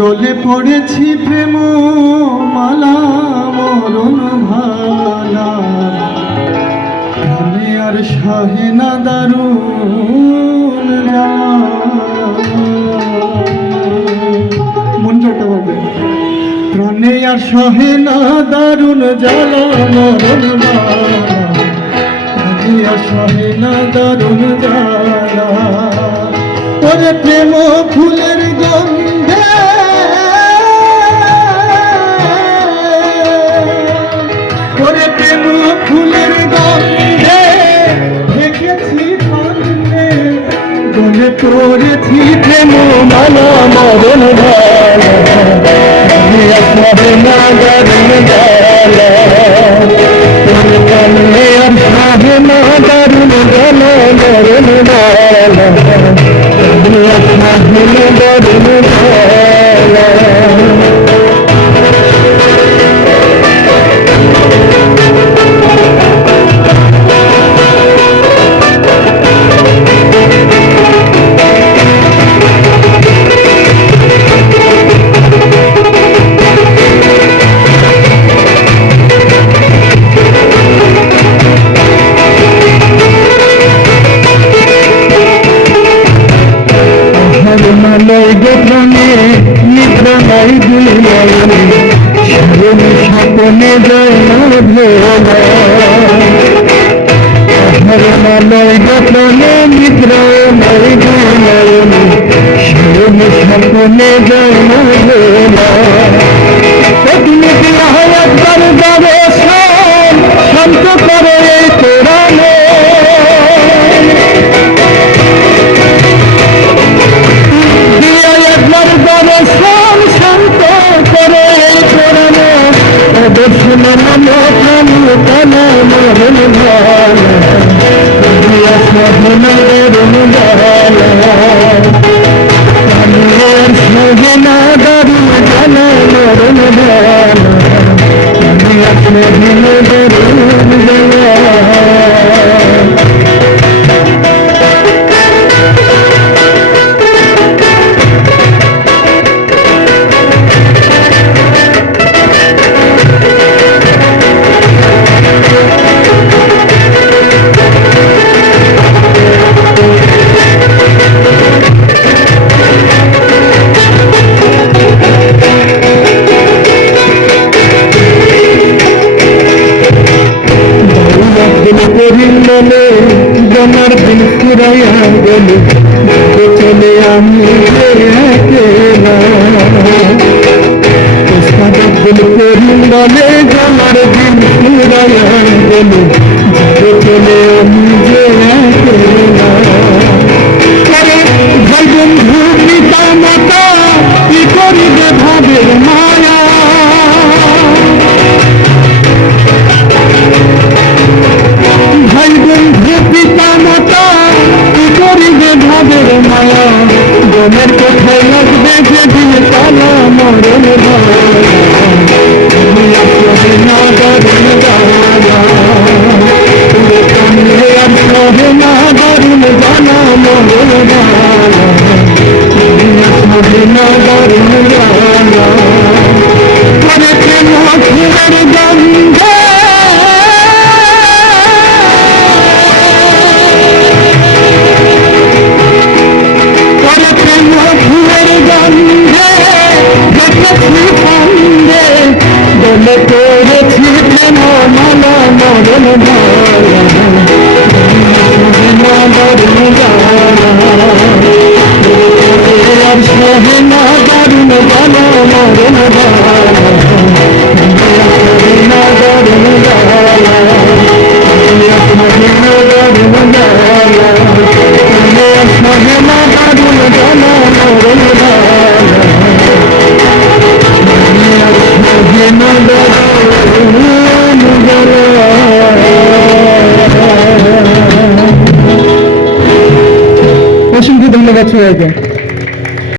গলে পড়েছি প্রেম মালা মরণ ভালা, প্রাণে আর সহে না দারুণ জ্বালা। মন জোরটা বলবে, প্রাণে আর সহে না দারুণ জ্বালা মরণ ভালা, প্রাণে আর সহে না দারুণ জ্বালা। ওরে প্রেম ফুলের গন্ধে, ওরে প্রেম ফুলের গন্ধে দেখেছি ফলে, গলে পড়েছি প্রেম মালা মরণ ভালা, আমি আসবে না দারুণ জ্বালা। তোর কানে আর সহে না দারুণ জ্বালা মরণ ভালা, আমি আসবে না দারুণ জ্বালা। মালয় গোপনে নিদ্রা নাই দুলনে, সারণ স্বপনে যায় না ভোলা। মালয় গোপনে নিদ্রা নাই দুলনে, সারণ স্বপনে যায় না ভোলা। তুমি হয় একবার যাবে শান্ত করে এই কোরআনে, শান্ত করে এই কোরআনে। দর্শন কানা মরণ ভালা, সহে না দারুণ জ্বালা। কানের সহে না দারুণ জ্বালা মরণ ভালা, সহে না দারুণ জ্বালা। মনে জমার দিন ফুরাইয়া গেল, চলে আমি মনে জমার দিন ফুরাইয়া গেল, চলে আমি যে ভাই বন্ধু পিতা মাতা কি করিবে ভাবের মায়া। ভাই বন্ধু পিতা মাতা কি করিবে ভাবের মায়া, গমের কোথায় লাগবে যেদিন তালা মরণ ভালা, আমি আসবে না দারুণ জ্বালা। আর সহে না দারুণ জ্বালা মরণ ভালা, আমি আসবে না দারুণ জ্বালা। করে প্রেম ফুলের গন্ধে, গলে পড়েছি প্রেম মালা মরণ ভালা, দারুণ জ্বালা। আর সহে না দারুণ জ্বালা মরণ ভালা, দারুণ জ্বালা। সহে না দারুণ জ্বালা, সহে না দারুণ জ্বালা মরণ ভালা। অসংখ্য ধন্যবাদ সবাইকে।